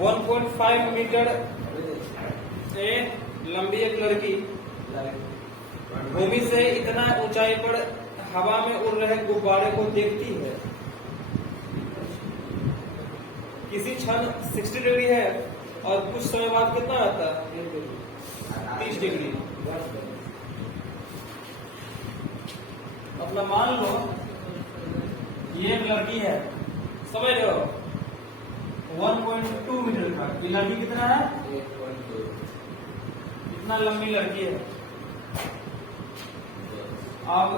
1.5 metre लंबी एक लड़की भूमि से इतना ऊंचाई पर हवा में उड़ रहे गुब्बारे को देखती है। किसी क्षण 60 डिग्री है और कुछ समय बाद कितना आता है 30 डिग्री। मतलब मान लो ये एक लड़की है, समझ लो 1.2 मीटर का, ये लड़की कितना है 1.2, इतना लंबी लड़की है। अब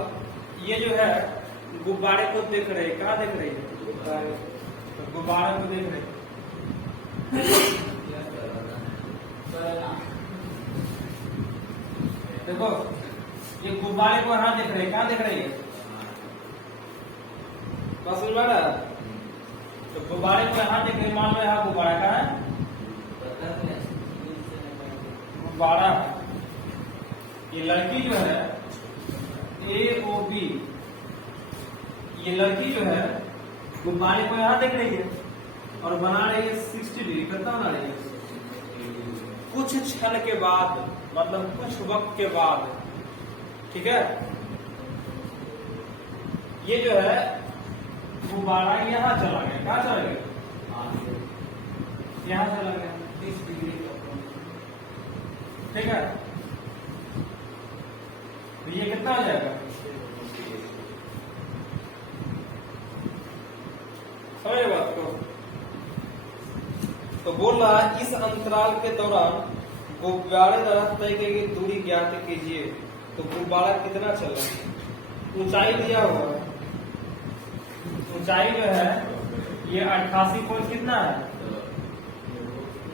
ये जो है गुब्बारे को देख रहे है, कहाँ देख रही है गुब्बारे को देख रहे देखो ये गुब्बारे को यहाँ देख रहे हैं, कहाँ देख रही है बस बड़ा। तो गुब्बारे को यहाँ देख रहे, मान लो यहाँ गुब्बारा कहाँ है गुब्बारा है। ये लड़की जो है AOB, ये लड़की जो है गुब्बारे को यहाँ देख रही है और बना रही है 60 डिग्री। कितना बना रही है कुछ क्षण के बाद, मतलब कुछ वक्त के बाद, ठीक है। ये जो है गुब्बारा यहाँ चला गया, कहाँ चला गया यहाँ चला गया 30 डिग्री, ठीक है। तो ये कितना हो जाएगा समझ बात को। तो बोल रहा है इस अंतराल के दौरान गुब्बारे द्वारा तय की गई दूरी ज्ञात कीजिए। तो गुब्बारा कितना चल रहा है, ऊंचाई दिया हुआ है, ऊंचाई जो है ये 88 पॉइंट कितना है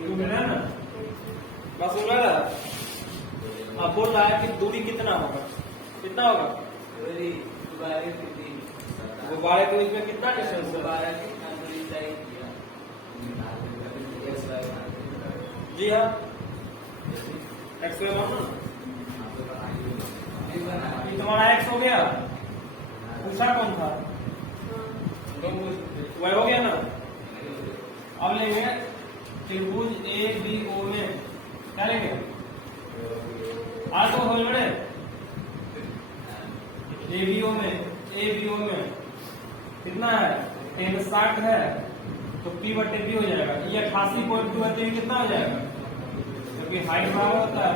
है ना बस बोल रहा है। अब बोल रहा है कि दूरी कितना होगा, कितना होगा गुब्बारे के बीच में कितना डिस्टेंस है जी हाँ एक्स ये तुम्हारा एक्स हो गया, पूछा कौन था वह हो गया ना। अब लेंगे त्रिभुज ABO में क्या लेंगे आठ हो बड़े ABO में कितना है 360 है तो P/B हो जाएगा। ये 88.2 है तो ये कितना हो जाएगा क्योंकि हाइट बराबर होता है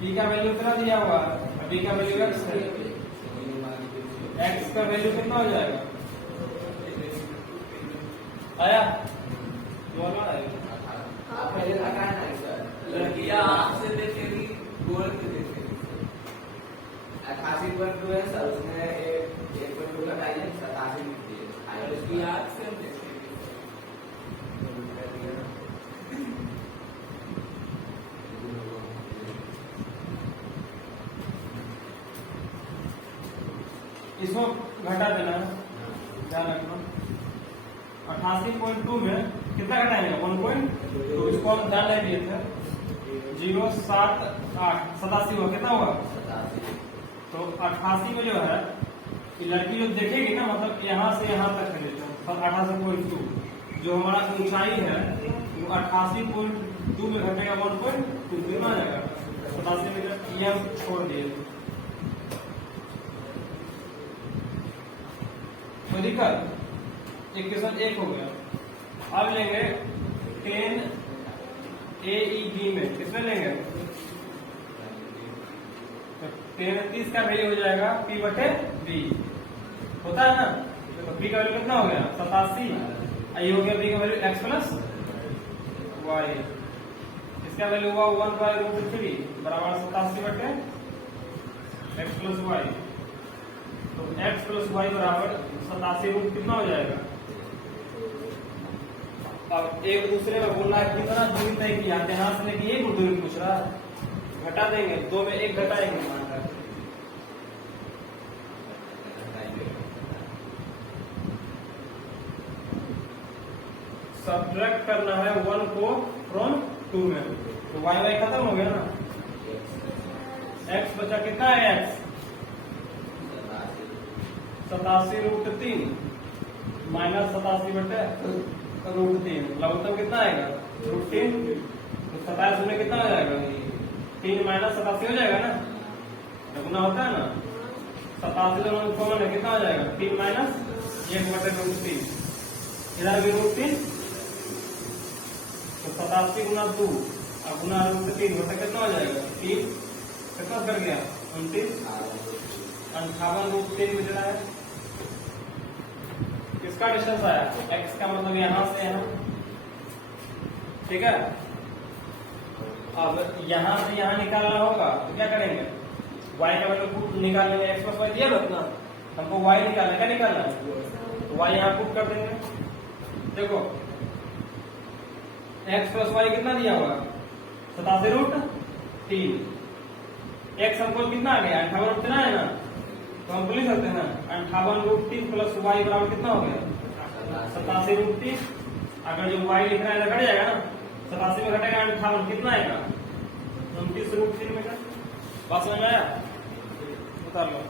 P का वैल्यू कितना दिया हुआ है, B का वैल्यू x है, x का वैल्यू कितना हो जाएगा आया लड़कियां आपसे देखेगी गोल के देखेगी 88.2 है सर, उसमें 1.2 घटाइए 87 लिखिए और उसकी आंख से हम देखेंगे। इसको घटा देना है, ध्यान रखना 88.2 में कितना घटाएंगे 1.2, इसको हम ध्यान नहीं दिए थे 078 87 हुआ, कितना हुआ तो 88 में जो है ये लड़की जो देखेगी ना, मतलब यहाँ से यहाँ तक है 88.2, जो हमारा ऊंचाई है वो 88.2 में घटेगा 1.2 कितना आ जाएगा 87 मीटर। ये हम छोड़ दिए कोई दिक्कत, एक क्वेश्चन एक हो गया। अब लेंगे 10 AEB में, किसमें लेंगे 30 का वैल्यू हो जाएगा P/B होता है ना। तो B का वैल्यू कितना हो गया 87, ये हो गया B का वैल्यू x प्लस y, इसका वैल्यू हुआ 1/√3 बराबर 87/x प्लस y। तो x प्लस y बराबर 87 रूट कितना हो जाएगा। अब एक दूसरे में बोलना है कितना दूरी तय किया, ध्यान से लेके एक दूरी पूछ रहा है, घटा देंगे 2 में 1 घटाएंगे सब्ट्रैक्ट करना है 1 को फ्रॉम 2 में, तो y खत्म हो गया ना, x बचा कितना है x 87√3 माइनस 87/√3 लघुत्तम कितना आएगा √3। तो 27 में कितना हो जाएगा 3 माइनस 87 हो जाएगा ना, तो गुना होता है ना 87 दोनों कॉमन है कितना हो जाएगा 3 माइनस 1/√3 इधर भी √3 तो 87 गुना 2 और गुना √3 बटे कितना हो जाएगा 3 कितना कर गया 29 58√3 मिल रहा है। किसका डिस्टेंस आया x का मतलब यहां से यहां, ठीक है। अब यहां से यहां निकालना होगा तो क्या करेंगे y का वैल्यू पुट निकालने में x + y दिया था, हमको y निकालना क्या निकालना है तो y यहां पुट कर देंगे। देखो x + y कितना दिया होगा 87√3 x हमको कितना आ गया 58√3 है ना, तो हम लिख सकते हैं 58√3 + y बराबर कितना हो गया 87√3। अगर जो y लिख रहा है घट जाएगा ना 87 में घटेगा 58 कितना आएगा 29√3 में। बात समझ में आया उतार लो।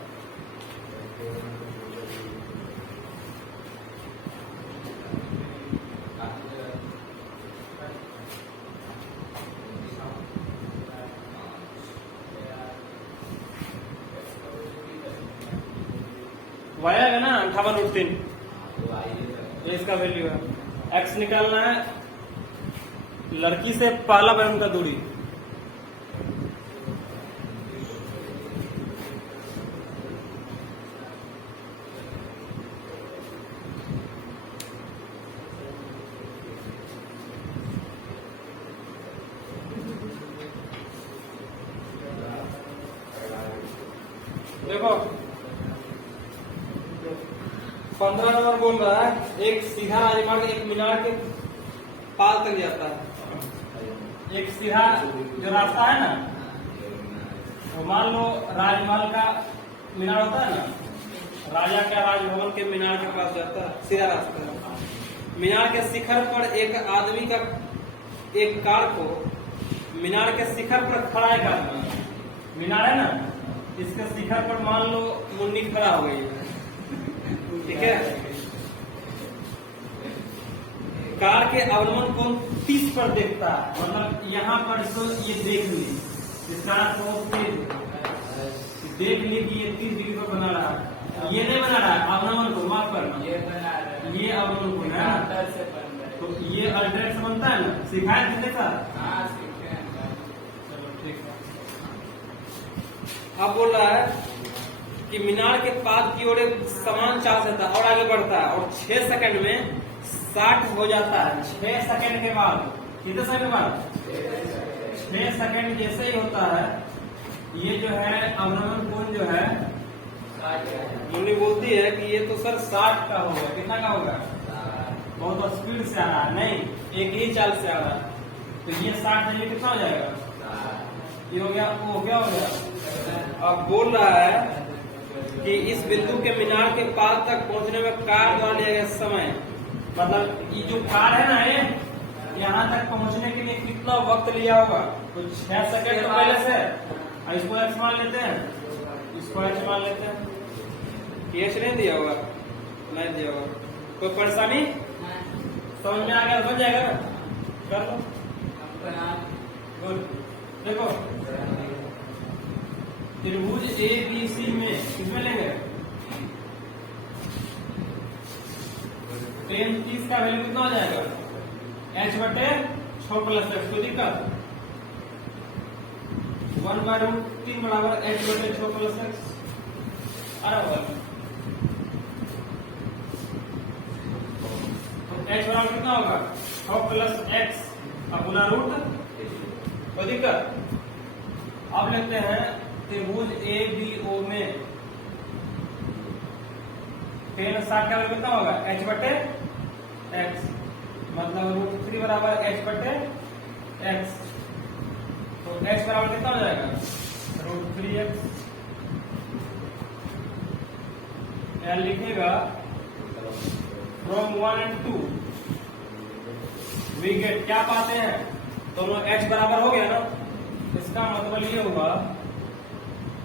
y आएगा ना 58√3 ये इसका वैल्यू है। x निकालना है लड़की से पहला बहन का दूरी, देखो 15 नंबर बोल रहा है एक सीधा राजमार्ग एक मीनार के पाल तक जाता है। एक सीधा जो रास्ता है ना वो मान लो राजमहल का मीनार होता है ना, राजा का राजभवन के मीनार के पास जाता है सीधा रास्ता है। मीनार के शिखर पर एक आदमी का एक कार को मीनार के शिखर पर खड़ा एक आदमी, मीनार है ना इसके शिखर पर मान लो मुन्नी खड़ा हो गई, ठीक है। कार के अवलंबन कोण 30 पर देखता है, मतलब यहाँ पर इसको ये देख ली, इसका देख ली कि ये 30 डिग्री पर बना रहा है, ये नहीं बना रहा है अवलंबन को, माफ करना ये अवलंबन को है, तो ये अल्टरनेट से बनता है ना, सिखाया किसने का। चलो ठीक है। अब बोल रहा है कि मीनार के पाद की ओर एक समान चाल से था और आगे बढ़ता है और 6 सेकंड में 60 हो जाता है। 6 सेकंड के बाद कितने समय के बाद 6 सेकंड जैसे ही होता है ये जो है अवलंबन कोण जो है मुन्नी बोलती है कि ये तो सर 60 का होगा। कितना का होगा बहुत स्पीड से आ रहा है, नहीं एक ही चाल से आ रहा है, तो ये 60 नहीं कितना हो जाएगा ये हो गया, वो क्या हो गया। अब बोल रहा है कि इस बिंदु के मीनार के पास तक पहुंचने में कार द्वारा लिया गया समय, मतलब ये जो कार है ना ये यहाँ तक पहुंचने के लिए कितना वक्त लिया होगा, तो 6 सेकंड तो पहले से। इसको x मान लेते हैं, इसको h मान लेते हैं, h नहीं दिया होगा, नहीं दिया होगा, कोई परेशानी समझ में आ गया, बन जाएगा ना, कर लो गुड। देखो त्रिभुज ABC में किसमें लेंगे 30 का वैल्यू कितना हो जाएगा h/6 + x, कोई दिक्कत 1/√3 बराबर h/6 + x। अरे तो h बराबर कितना होगा 6 + x गुना रूट, कोई दिक्कत। अब लेते हैं त्रिभुज ABO में 60 का वैल्यू कितना होगा h/x, मतलब √3 बराबर h/x, तो h बराबर कितना हो जाएगा √3x। यहाँ लिखेगा फ्रॉम 1 and 2 वी गेट, क्या पाते हैं दोनों h बराबर हो गया ना, इसका मतलब ये होगा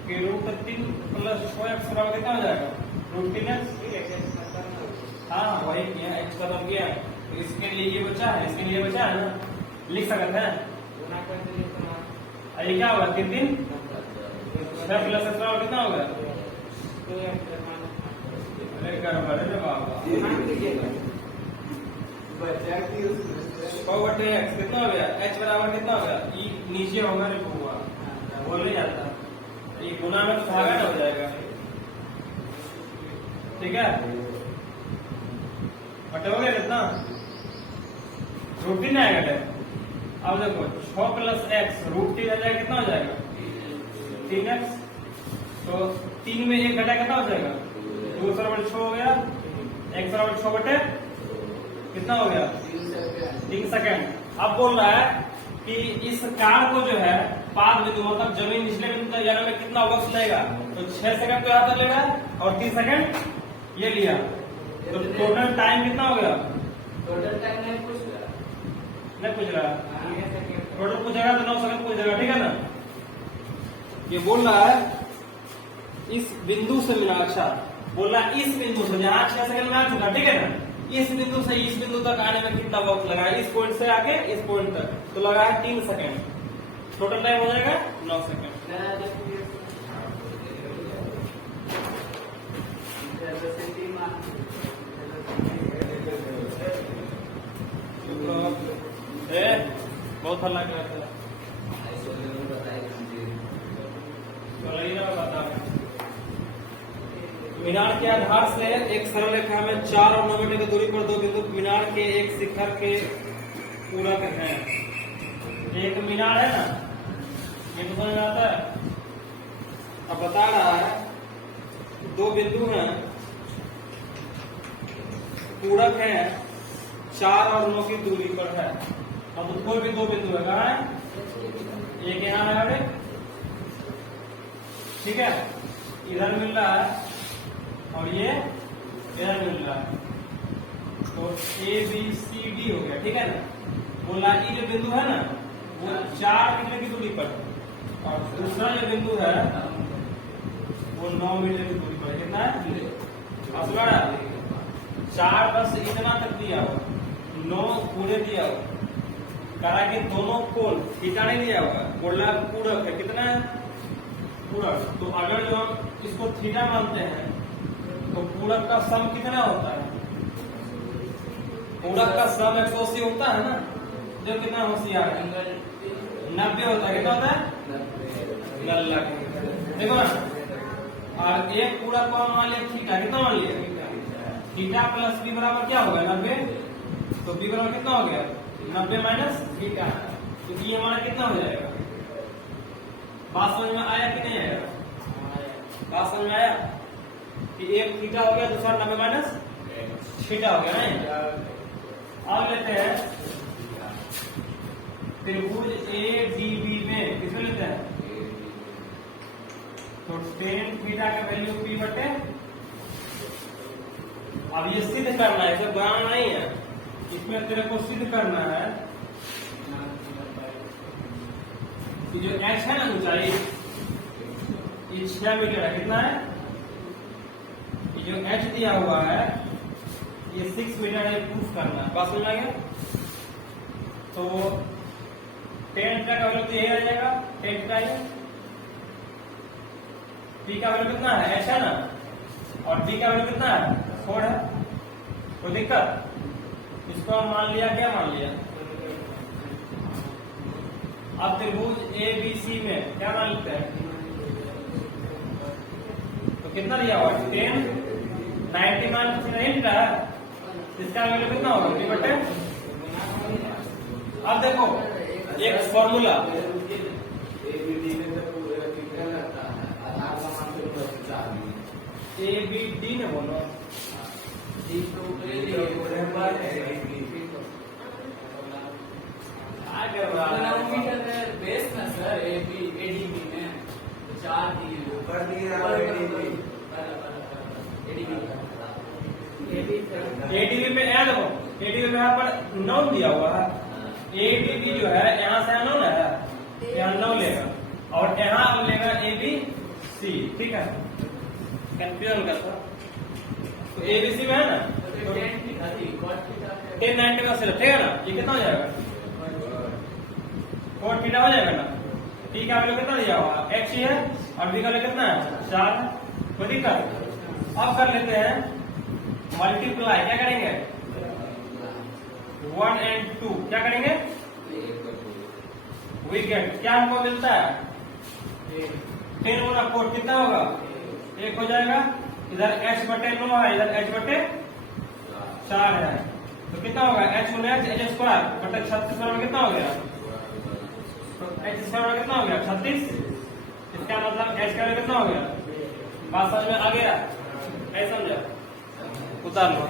कि √3 + 6x बराबर कितना हो जाएगा √3x। हाँ वही किया, x खत्म किया, तो इसके लिए ये बचा है, इसके लिए बचा है ना, लिख सकते हैं। ये क्या होगा, 3 3 6 प्लस एक्स बराबर कितना होगा, अरे गड़बड़ है बाबा, 100/x कितना हो गया, h बराबर कितना होगा, e नीचे होगा रे बुआ, बोल नहीं जाता, ये गुना में तो भागा ना हो जाएगा, ठीक है, बटे हो गया कितना, √3 आएगा टे। अब देखो 6 प्लस एक्स √3 आ जाएगा, कितना हो जाएगा 3x, तो 3 में 1 घटा कितना हो जाएगा, 2/6 हो गया, x बराबर 6 बटे कितना हो गया 3 सेकंड। अब बोल रहा है कि इस कार को जो है पाद बिंदु मतलब जमीन निचले बिंदु तक जाने में कितना वक्त लगेगा, तो 6 सेकंड तो यहाँ तक लेगा और 3 सेकंड ये लिया, तो टोटल टाइम कितना हो गया, टोटल टाइम नहीं पूछ रहा, टोटल पूछेगा तो 9 सेकंड पूछेगा, ठीक है ना। ये बोल रहा है इस बिंदु से मिला, अच्छा बोल रहा है इस बिंदु से जहां 6 सेकंड में आ चुका, ठीक है ना, इस बिंदु से इस बिंदु तक आने में कितना वक्त लगा, इस पॉइंट से आके इस पॉइंट तक, तो लगा है 3 सेकंड, टोटल टाइम हो जाएगा 9 सेकंड। बहुत हल्ला कर रहा था, मीनार के आधार से एक सरल रेखा में 4 और 9 मीटर की दूरी पर दो बिंदु मीनार के एक शिखर के पूरक हैं। एक मीनार है ना, ये तो समझ आता है। अब बता रहा है 2 बिंदु हैं पूरक हैं, 4 और 9 की दूरी पर है। अब कोई भी 2 बिंदु है, कहाँ है, एक यहाँ है और एक, ठीक है, इधर मिल रहा है और ये इधर मिल रहा है, तो ABCD हो गया, ठीक है ना। बोला ये जो बिंदु है ना वो 4 मीटर की दूरी पर, और दूसरा जो बिंदु है वो 9 मीटर की दूरी पर, कितना है, 4 बस इतना तक दिया हुआ, 9 पूरे दिया हुआ, करा कि दोनों कोण थीटा नहीं दिया हुआ, बोला पूरक है, कितना है पूरक, तो अगर जो हम इसको थीटा मानते हैं तो पूरक का सम कितना होता है, पूरक का सम 180 होता है ना, जो कितना होशियार है 90 होता है, कितना होता है 90, देखो ना। और एक पूरक को मान लिया थीटा, कितना मान लिया थीटा प्लस बी बराबर क्या होगा 90, तो बी बराबर कितना हो गया 90 माइनस थीटा, तो ये हमारा कितना हो जाएगा, बात समझ में आया कि नहीं आया, बात समझ में आया कि एक थीटा हो गया, दूसरा 90 माइनस थीटा हो गया, नहीं। अब लेते हैं त्रिभुज ADB में, किसमें लेते हैं, तो tan थीटा का वैल्यू P बटे, अब ये सिद्ध करना है, इसे बनाना नहीं है, इसमें तेरे को सिद्ध करना है कि जो h है ना ऊंचाई, ये 6 मीटर है, कितना है, ये जो h दिया हुआ है ये 6 मीटर है, प्रूफ करना है, बात समझ आ गया। तो tan थीटा का वैल्यू तो यही आ जाएगा, tan थीटा है, p का वैल्यू कितना है, h है ना, और d का वैल्यू कितना है 4 है, कोई दिक्कत, इसको हम मान लिया, क्या मान लिया। अब त्रिभुज ABC में क्या मान लेते हैं, तो कितना दिया हुआ 10, 90 मान नहीं रहा है, इसका वैल्यू कितना होगा P बटे। अब देखो एक फॉर्मूला, ABD में बोलो, बेस ना सर ADB में 4 दिए ऊपर दिए ADB में ऐड हो, ADB में यहाँ पर 9 दिया हुआ है, ADB जो है यहाँ से 9 है, यहाँ 9 लेगा और यहाँ अब लेगा ABC, ठीक है, कंफ्यूजन करता, तो ABC में है ना टेन 90 का सिर्फ ठीक है ना, ये कितना हो जाएगा? cot थीटा हो जाएगा ना। टी का वैल्यू कितना दिया हुआ? x ही है और b का वैल्यू कितना है? 4 है। कोई दिक्कत? अब कर लेते हैं मल्टीप्लाई, क्या करेंगे? 1 and 2 क्या करेंगे? वी गेट, क्या हमको मिलता है? 10 गुना कोट कितना होगा? 1 हो जाएगा। इधर h बटे 9 है, इधर h बटे 4 है, तो कितना होगा? h गुना h स्क्वायर बटे 36 बराबर कितना हो गया? तो h स्क्वायर कितना हो गया? 36। इसका मतलब h का कितना हो गया? बात समझ में आ गया? ऐसा समझा? उतार लो।